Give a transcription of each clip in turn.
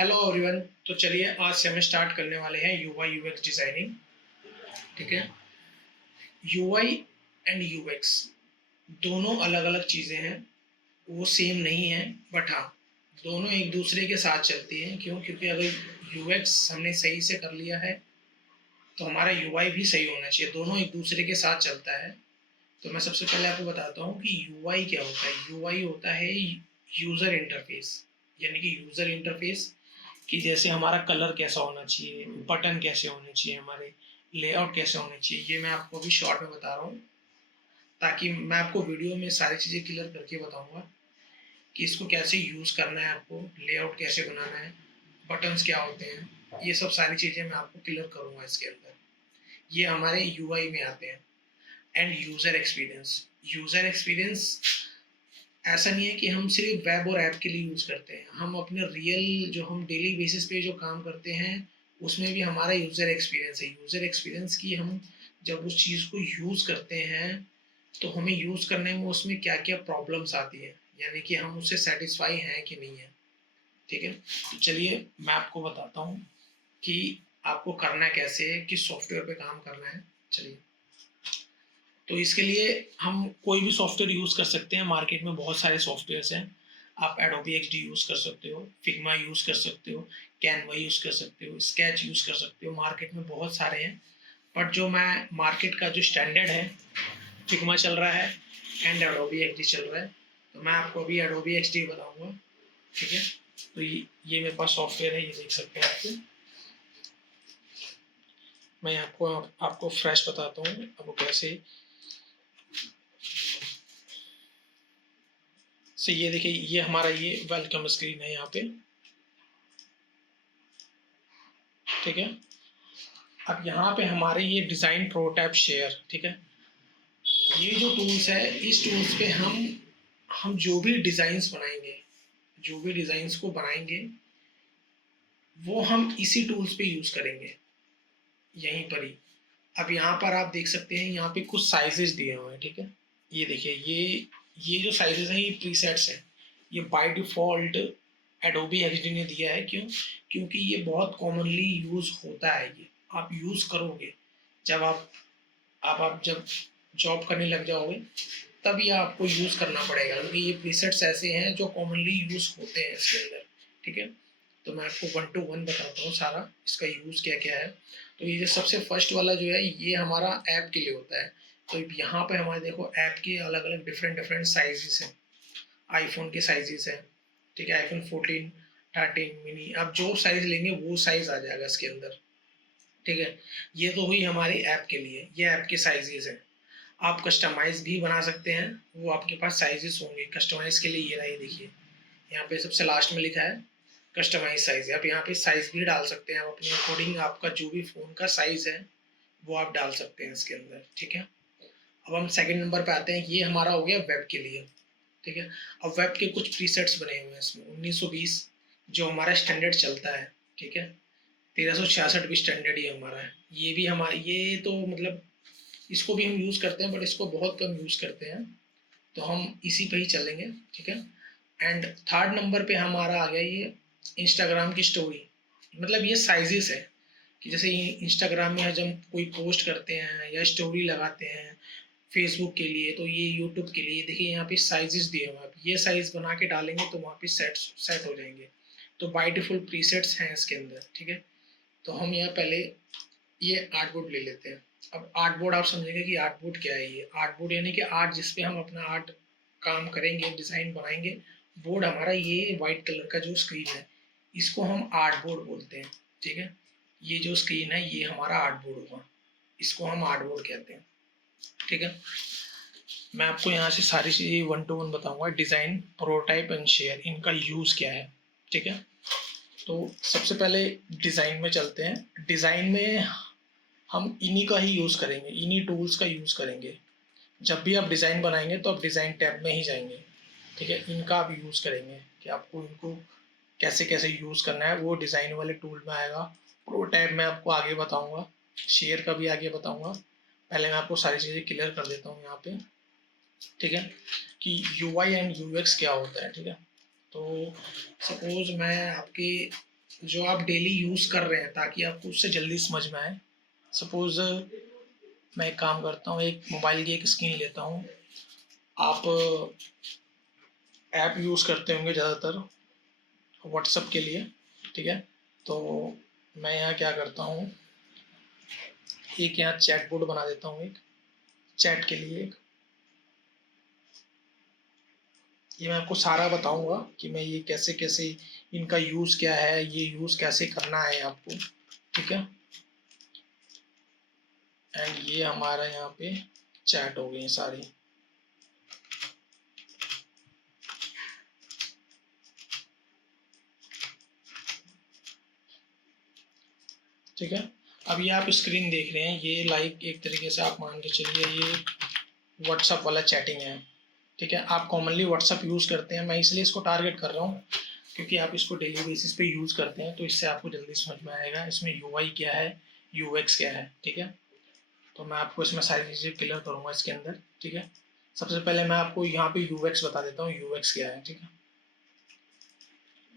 Hello everyone. तो चलिए आज से हम स्टार्ट करने वाले हैं यूआई यूएक्स डिज़ाइनिंग। ठीक है। यूआई एंड यूएक्स दोनों अलग अलग चीज़ें हैं, वो सेम नहीं है। बट हाँ, दोनों एक दूसरे के साथ चलती हैं। क्यों? क्योंकि अगर यूएक्स हमने सही से कर लिया है तो हमारा यूआई भी सही होना चाहिए। दोनों एक दूसरे के साथ चलता है। तो मैं सबसे पहले आपको बताता हूँ कि यूआई क्या होता है। यूआई होता है यूज़र इंटरफेस, यानी कि यूज़र इंटरफेस कि जैसे हमारा कलर कैसा होना चाहिए, बटन कैसे होने चाहिए, हमारे लेआउट कैसे होने चाहिए। ये मैं आपको अभी शॉर्ट में बता रहा हूँ, ताकि मैं आपको वीडियो में सारी चीज़ें क्लियर करके बताऊँगा कि इसको कैसे यूज़ करना है, आपको लेआउट कैसे बनाना है, बटन्स क्या होते हैं। ये सब सारी चीज़ें मैं आपको क्लियर करूँगा इसके अंदर। ये हमारे यूआई में आते हैं। End user experience, user experience ऐसा नहीं है कि हम सिर्फ वेब और ऐप के लिए यूज़ करते हैं। हम अपने रियल जो हम डेली बेसिस पे जो काम करते हैं उसमें भी हमारा यूज़र एक्सपीरियंस है। यूज़र एक्सपीरियंस की हम जब उस चीज़ को यूज़ करते हैं तो हमें यूज़ करने में उसमें क्या क्या प्रॉब्लम्स आती है, यानी कि हम उससे सेटिस्फाई हैं कि नहीं है। ठीक है। तो चलिए मैं आपको बताता हूँ कि आपको करना कैसे है, किस सॉफ्टवेयर पे काम करना है। चलिए, तो इसके लिए हम कोई भी सॉफ्टवेयर यूज़ कर सकते हैं। मार्केट में बहुत सारे सॉफ्टवेयर्स हैं। आप एडोबी एक्सडी यूज़ कर सकते हो, फिग्मा यूज़ कर सकते हो, कैनवा यूज़ कर सकते हो, स्केच यूज़ कर सकते हो। मार्केट में बहुत सारे हैं, बट जो मैं मार्केट का जो स्टैंडर्ड है, फिग्मा चल रहा है एंड एडोबी एक्सडी चल रहा है। तो मैं आपको अभी एडोबी एक्सडी बताऊँगा। ठीक है। तो ये मेरे पास सॉफ्टवेयर है, ये देख सकते हैं आपको। मैं आपको फ्रेश बताता हूँ आपको कैसे से। ये देखिए, ये हमारा ये वेलकम स्क्रीन है यहाँ पे। ठीक है। अब यहाँ पे हमारे ये डिज़ाइन प्रोटोटाइप शेयर। ठीक है। ये जो टूल्स है, इस टूल्स पे हम जो भी डिज़ाइंस बनाएंगे, जो भी डिज़ाइंस को बनाएंगे वो हम इसी टूल्स पे यूज़ करेंगे, यहीं पर ही। अब यहाँ पर आप देख सकते हैं, यहाँ पे कुछ साइजेस दिए हुए हैं। ठीक है। ये देखिए, ये जो साइजेस हैं ये प्रीसेट्स हैं। ये बाय डिफ़ॉल्ट एडोबी एक्सडी ने दिया है। क्यों? क्योंकि ये बहुत कॉमनली यूज़ होता है। ये आप यूज़ करोगे जब आप जब जॉब करने लग जाओगे, तब ये आपको यूज़ करना पड़ेगा, क्योंकि ये प्रीसेट्स ऐसे हैं जो कॉमनली यूज़ होते हैं इसके अंदर। ठीक है। तो मैं आपको 1 टू 1 बताता हूँ सारा इसका यूज़ क्या-क्या है। तो ये जो सबसे फर्स्ट वाला जो है, ये हमारा ऐप के लिए होता है। तो यहाँ पे हमारे देखो, ऐप के अलग-अलग डिफरेंट साइज़ेस हैं। आईफ़ोन के साइज़ेस हैं। ठीक है। आईफ़ोन 14, 13 मिनी, आप जो साइज़ लेंगे वो साइज़ आ जाएगा इसके अंदर। ठीक है। ये तो हुई हमारी ऐप के लिए, ये ऐप के साइज़ेस हैं। आप कस्टमाइज़ भी बना सकते हैं, वो आपके पास साइज़ेस होंगे। कस्टमाइज़ के लिए ये रहा, ये देखिए, यहाँ पे सबसे लास्ट में लिखा है कस्टमाइज़ साइज़। आप यहाँ पे साइज़ भी डाल सकते हैं, आप अपने अकॉर्डिंग आपका जो भी फ़ोन का साइज़ है वो आप डाल सकते हैं इसके अंदर। ठीक है। अब हम सेकंड नंबर पे आते हैं। ये हमारा हो गया वेब के लिए। ठीक है। अब वेब के कुछ प्रीसेट्स बने हुए हैं इसमें। 1920 जो हमारा स्टैंडर्ड चलता है। ठीक है। 1366 भी स्टैंडर्ड ही हमारा है। ये भी हमारा, ये तो मतलब इसको भी हम यूज़ करते हैं, बट इसको बहुत कम यूज़ करते हैं, तो हम इसी पे ही चलेंगे। ठीक है। एंड थर्ड नंबर पे हमारा आ गया ये इंस्टाग्राम की स्टोरी। मतलब ये साइजेस है कि जैसे इंस्टाग्राम में जब हम कोई पोस्ट करते हैं या स्टोरी लगाते हैं फेसबुक के लिए, तो ये यूट्यूब के लिए, देखिए यहाँ पे साइजेस दिए हुए हैं। आप ये साइज बना के डालेंगे तो वहाँ पे सेट हो जाएंगे। तो बाय डिफ़ॉल्ट प्रीसेट्स हैं इसके अंदर। ठीक है। तो हम यहाँ पहले ये आर्टबोर्ड ले लेते हैं। अब आर्टबोर्ड आप समझेंगे कि आर्टबोर्ड क्या है। ये आर्टबोर्ड यानी कि आर्ट जिसपे हम अपना आर्ट काम करेंगे, डिज़ाइन बनाएंगे। बोर्ड हमारा ये वाइट कलर का जो स्क्रीन है, इसको हम आर्टबोर्ड बोलते हैं। ठीक है। ये जो स्क्रीन है ये हमारा आर्टबोर्ड होगा, इसको हम आर्टबोर्ड कहते हैं। ठीक है। मैं आपको यहाँ से सारी चीज़ें 1 टू 1 बताऊंगा। डिज़ाइन, प्रोटोटाइप एंड शेयर, इनका यूज़ क्या है। ठीक है। तो सबसे पहले डिज़ाइन में चलते हैं। डिज़ाइन में हम इन्हीं का ही यूज़ करेंगे, इन्हीं टूल्स का यूज़ करेंगे। जब भी आप डिज़ाइन बनाएंगे तो आप डिज़ाइन टैब में ही जाएंगे। ठीक है। इनका आप यूज़ करेंगे कि आपको इनको कैसे कैसे यूज़ करना है, वो डिज़ाइन वाले टूल में आएगा। प्रोटोटाइप में आपको आगे बताऊंगा, शेयर का भी आगे बताऊंगा। पहले मैं आपको सारी चीज़ें क्लियर कर देता हूँ यहाँ पे। ठीक है। कि यूआई एंड यूएक्स क्या होता है। ठीक है। तो सपोज मैं आपके जो आप डेली यूज़ कर रहे हैं ताकि आपको उससे जल्दी समझ में आए। सपोज़ मैं एक काम करता हूँ, एक मोबाइल की एक स्क्रीन लेता हूँ। आप ऐप यूज़ करते होंगे ज़्यादातर व्हाट्सएप के लिए, ठीक है? तो मैं यहाँ क्या करता हूँ, एक यहाँ चैट बोर्ड बना देता हूँ, एक चैट के लिए एक। ये मैं आपको सारा बताऊँगा कि मैं ये कैसे-कैसे इनका यूज़ क्या है, ये यूज़ कैसे करना है आपको, ठीक है? एंड ये हमारा यहाँ पे चैट हो गई सारी। ठीक है? अब ये आप स्क्रीन देख रहे हैं, ये लाइक एक तरीके से आप मान के चलिए ये व्हाट्सएप वाला चैटिंग है, ठीक है? आप कॉमनली व्हाट्सएप यूज़ करते हैं, मैं इसलिए इसको टारगेट कर रहा हूँ क्योंकि आप इसको डेली बेसिस पे यूज़ करते हैं, तो इससे आपको जल्दी समझ में आएगा इसमें यूआई क्या है, यूएक्स क्या है, ठीक है? तो मैं आपको इसमें सारी चीज़ें क्लियर करूँगा इसके अंदर, ठीक है? सबसे पहले मैं आपको यहाँ पे यूएक्स बता देता हूँ, यूएक्स क्या है, ठीक है?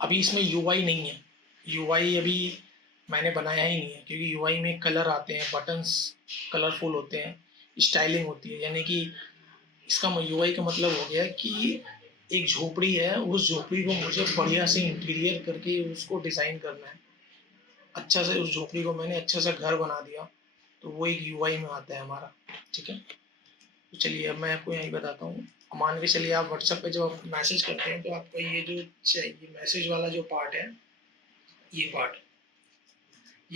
अभी इसमें यूआई नहीं है, यूआई अभी मैंने बनाया ही नहीं है क्योंकि यूआई में कलर आते हैं, बटन्स कलरफुल होते हैं, स्टाइलिंग होती है, यानी कि इसका यूआई का मतलब हो गया कि एक झोपड़ी है, उस झोपड़ी को मुझे बढ़िया से इंटीरियर करके उसको डिज़ाइन करना है। अच्छा से उस झोपड़ी को मैंने अच्छा सा घर बना दिया, तो वो एक यूआई में आता है हमारा, ठीक है? तो चलिए अब मैं आपको यही बताता हूँ। मान के चलिए आप व्हाट्सएप पे जब मैसेज करते हैं तो आपका ये जो चाहिए मैसेज वाला जो पार्ट है, ये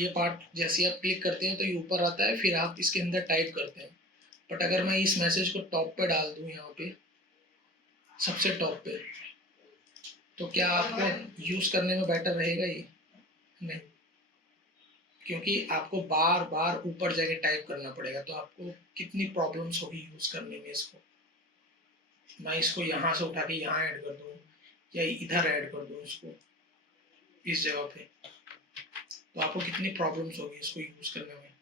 पार्ट जैसे ही आप क्लिक करते हैं तो ये ऊपर आता है, फिर आप इसके अंदर टाइप करते हैं। बट अगर मैं इस मैसेज को टॉप पे डाल दूँ यहाँ पे, सबसे टॉप पे, तो क्या आपको यूज़ करने में बेटर रहेगा ये? नहीं, क्योंकि आपको बार-बार ऊपर जाके टाइप करना पड़ेगा, तो आपको कितनी प्रॉब्लम्स होगी यूज़ करने में इसको। मैं इसको यहाँ से उठा के यहाँ ऐड कर दूँ या इधर ऐड कर दूँ इसको, इस जगह पे, तो आपको कितनी प्रॉब्लम्स होगी इसको यूज़ करने में।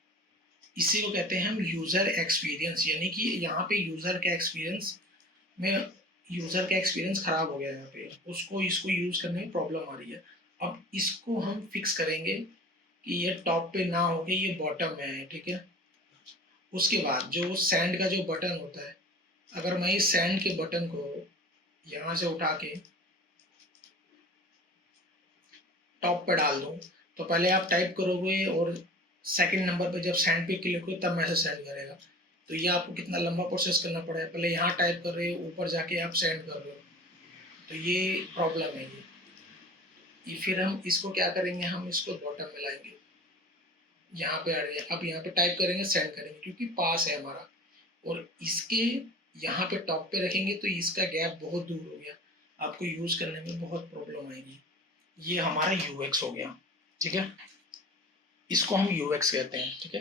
इसी को कहते हैं हम यूज़र एक्सपीरियंस, यानी कि यहाँ पे यूज़र का एक्सपीरियंस में यूज़र का एक्सपीरियंस ख़राब हो गया है यहाँ पे, उसको इसको यूज़ करने में प्रॉब्लम आ रही है। अब इसको हम फिक्स करेंगे कि ये टॉप पे ना होके ये बॉटम में है, ठीक है? उसके बाद जो सेंड का जो बटन होता है, अगर मैं इस सेंड के बटन को यहाँ से उठा के टॉप पे डाल दूँ, तो पहले आप टाइप करोगे और सेकंड नंबर पे जब सेंड पे क्लिक हो तब मैसेज सेंड करेगा। तो ये आपको कितना लंबा प्रोसेस करना पड़ेगा, पहले यहाँ टाइप कर रहे हो, ऊपर जाके आप सेंड कर रहे हो, तो ये प्रॉब्लम है ये फिर हम इसको क्या करेंगे, हम इसको बॉटम में लाएँगे। यहाँ पे आ रही है, अब यहाँ पे टाइप करेंगे, सेंड करेंगे क्योंकि पास है हमारा, और इसके यहाँ पे टॉप पे रखेंगे तो इसका गैप बहुत दूर हो गया, आपको यूज़ करने में बहुत प्रॉब्लम आएगी। ये हमारा यूएक्स हो गया, ठीक है? इसको हम यूएक्स कहते हैं, ठीक है?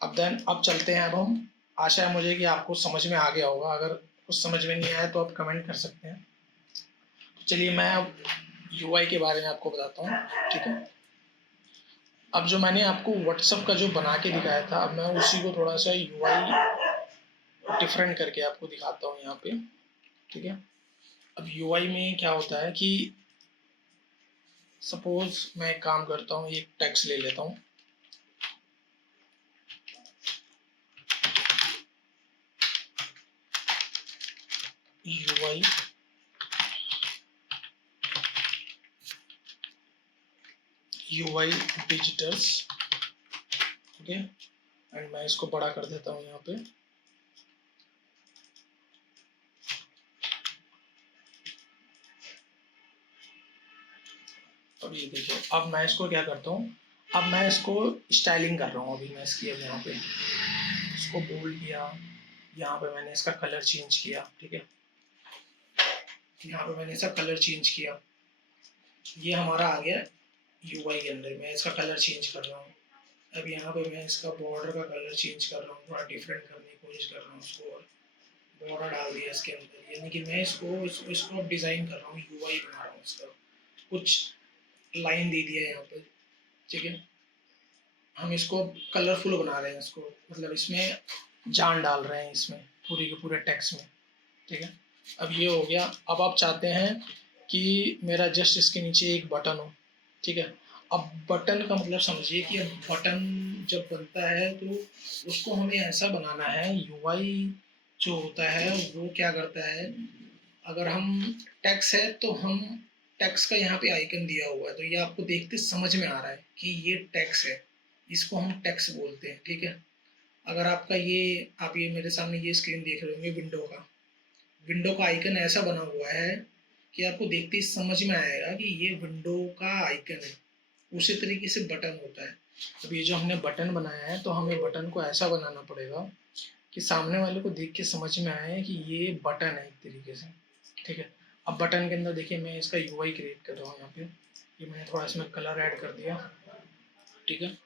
अब चलते हैं, अब हम, आशा है मुझे कि आपको समझ में आ गया होगा, अगर कुछ समझ में नहीं आया तो आप कमेंट कर सकते हैं। तो चलिए मैं अब यूआई के बारे में आपको बताता हूँ, ठीक है? अब जो मैंने आपको व्हाट्सएप का जो बना के दिखाया था, अब मैं उसी को थोड़ा सा यूआई डिफरेंट करके आपको दिखाता हूँ यहाँ पे, ठीक है? अब यूआई में क्या होता है कि सपोज मैं एक काम करता हूँ, एक टेक्स्ट ले लेता हूँ, यूआई डिजिटल्स, ओके, एंड मैं इसको बड़ा कर देता हूँ यहाँ पे। अब ये देखिए, अब मैं इसको क्या करता हूँ, अब मैं इसको स्टाइलिंग कर रहा हूँ, अभी मैं इसकी अब यहाँ पे इसको बोल्ड किया, यहाँ पे मैंने इसका कलर चेंज किया, ठीक है? यहाँ पे मैंने इसका कलर चेंज किया, ये हमारा आ गया यूआई के अंदर। मैं इसका कलर चेंज कर रहा हूँ, अब यहाँ पे मैं इसका बॉर्डर का कलर चेंज कर रहा हूँ, थोड़ा डिफरेंट करने की कोशिश कर रहा हूँ उसको, और बॉर्डर डाल दिया इसके अंदर, यानी कि मैं इसको अब डिज़ाइन कर रहा हूँ, यूआई बना रहा हूँ इसका, कुछ लाइन दे दिया यहाँ पे, ठीक है? हम इसको कलरफुल बना रहे हैं इसको, मतलब इसमें जान डाल रहे हैं इसमें पूरे के पूरे टेक्स्ट में, ठीक है? अब ये हो गया। अब आप चाहते हैं कि मेरा जस्ट इसके नीचे एक बटन हो, ठीक है। अब बटन का मतलब समझिए कि अब बटन जब बनता है तो उसको हमें ऐसा बनाना है, यूआई जो होता है वो क्या करता है, अगर हम टेक्स्ट है तो हम टेक्स्ट का यहाँ पे आइकन दिया हुआ है तो ये आपको देखते समझ में आ रहा है कि ये टेक्स्ट है, इसको हम टेक्स्ट बोलते हैं, ठीक है। अगर आपका ये आप ये मेरे सामने ये स्क्रीन देख रहे होंगे विंडो का आइकन ऐसा बना हुआ है कि आपको देखते ही समझ में आएगा कि ये विंडो का आइकन है। उसी तरीके से बटन होता है। अब ये जो हमने बटन बनाया है तो हमें बटन को ऐसा बनाना पड़ेगा कि सामने वाले को देख के समझ में आए कि ये बटन है एक तरीके से, ठीक है। अब बटन के अंदर देखिए मैं इसका यूआई क्रिएट कर रहा हूँ, यहाँ पे ये मैंने थोड़ा इसमें कलर ऐड कर दिया, ठीक है।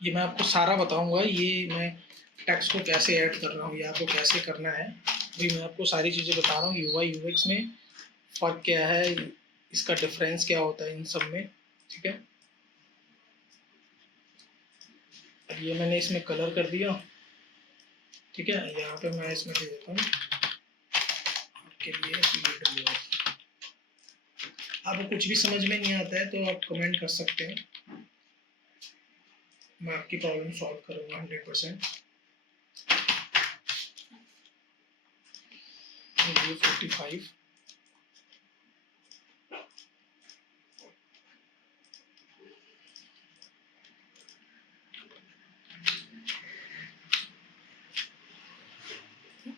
ये मैं आपको सारा बताऊंगा, ये मैं टेक्स्ट को कैसे ऐड कर रहा हूँ, ये आपको कैसे करना है, अभी मैं आपको सारी चीज़ें बता रहा हूँ। यूआई यूएक्स में फ़र्क क्या है, इसका डिफरेंस क्या होता है इन सब में, ठीक है। अब ये मैंने इसमें कलर कर दिया, ठीक है। यहाँ पे मैं इसमें दे देता हूँ आपके लिए रीड मोर। आपको कुछ भी समझ में नहीं आता है तो आप कमेंट कर सकते हैं, मैं आपकी प्रॉब्लम सॉल्व करूँगा 100%। ये 45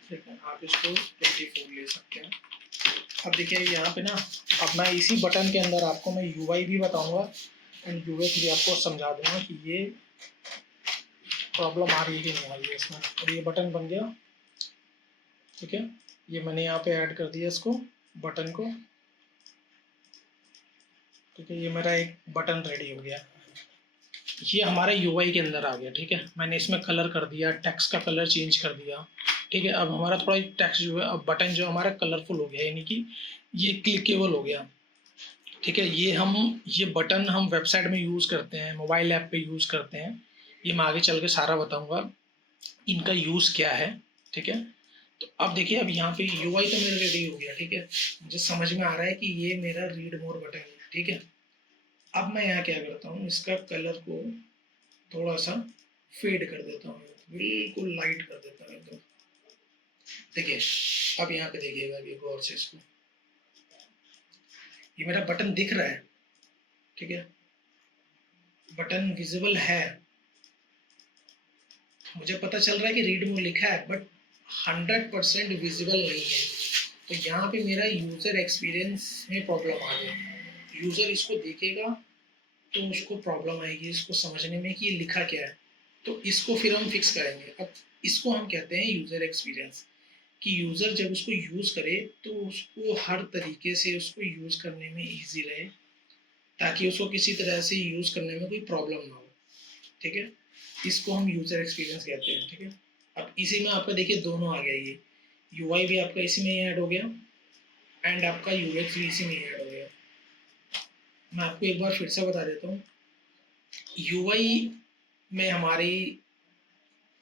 ठीक है, आप इसको 24 ले सकते हैं। अब देखिए यहाँ पे ना, अब मैं इसी बटन के अंदर आपको मैं यूआई भी बताऊंगा एंड यूएक्स भी आपको समझा दूंगा कि ये प्रॉब्लम आ रही है कि नहीं आ रही है इसमें। और ये बटन बन गया, ठीक है। ये मैंने यहाँ पे ऐड कर दिया इसको, बटन को, ठीक है। ये मेरा एक बटन रेडी हो गया, ये हमारे यूआई के अंदर आ गया, ठीक है। मैंने इसमें कलर कर दिया, टेक्स्ट का कलर चेंज कर दिया, ठीक है। अब हमारा थोड़ा टेक्स्ट जो है, अब बटन जो हमारा कलरफुल हो गया, यानी कि ये क्लिकेबल हो गया, ठीक है। ये बटन हम वेबसाइट में यूज़ करते हैं, मोबाइल ऐप पे यूज़ करते हैं, ये मैं आगे चल के सारा बताऊंगा इनका यूज़ क्या है, ठीक है। तो अब देखिए, अब यहाँ पे यूआई तो मेरा रेडी हो गया, ठीक है। मुझे समझ में आ रहा है कि ये मेरा रीड मोर बटन है, ठीक है। अब मैं यहाँ क्या करता हूँ, इसका कलर को थोड़ा सा फेड कर देता हूँ, बिल्कुल लाइट कर देता हूँ एकदम। देखिए अब यहाँ पे देखिएगा अभी गौर से इसको, ये मेरा बटन दिख रहा है, ठीक है। बटन विजिबल है, मुझे पता चल रहा है कि रीड मोर लिखा है, बट 100% विजिबल नहीं है। तो यहाँ पे मेरा यूज़र एक्सपीरियंस में प्रॉब्लम आ गई। यूज़र इसको देखेगा तो उसको प्रॉब्लम आएगी इसको समझने में कि ये लिखा क्या है, तो इसको फिर हम फिक्स करेंगे। अब इसको हम कहते हैं यूज़र एक्सपीरियंस, कि यूज़र जब उसको यूज़ करे तो उसको हर तरीके से उसको यूज़ करने में ईजी रहे, ताकि उसको किसी तरह से यूज़ करने में कोई प्रॉब्लम ना हो, ठीक है। इसको हम यूज़र एक्सपीरियंस कहते हैं, ठीक है। अब इसी में आपका देखिए दोनों आ गया, ये यूआई भी आपका इसी में ही ऐड हो गया एंड आपका यूएक्स भी इसी में ही ऐड हो गया। मैं आपको एक बार फिर से बता देता हूँ, यूआई में हमारी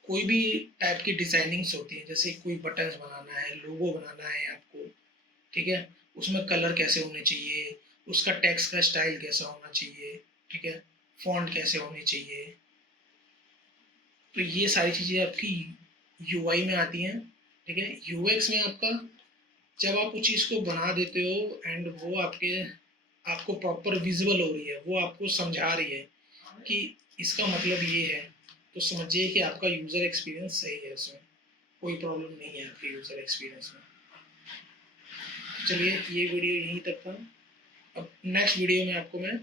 कोई भी टाइप की डिजाइनिंग्स होती है, जैसे कोई बटन्स बनाना है, लोगो बनाना है आपको, ठीक है। उसमें कलर कैसे होने चाहिए, उसका टेक्स्ट का स्टाइल कैसा होना चाहिए, ठीक है, फॉन्ट कैसे होनी चाहिए, तो ये सारी चीज़ें आपकी यूआई में आती हैं, ठीक है। यूएक्स में आपका जब आप उस चीज़ को बना देते हो एंड वो आपको प्रॉपर विजिबल हो रही है, वो आपको समझा रही है कि इसका मतलब ये है, तो समझिए कि आपका यूज़र एक्सपीरियंस सही है, उसमें कोई प्रॉब्लम नहीं है आपके यूज़र एक्सपीरियंस में। चलिए ये वीडियो यहीं तक था। अब नेक्स्ट वीडियो में आपको मैं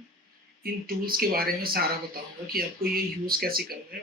इन टूल्स के बारे में सारा बताऊंगा कि आपको ये यूज़ कैसे करना है।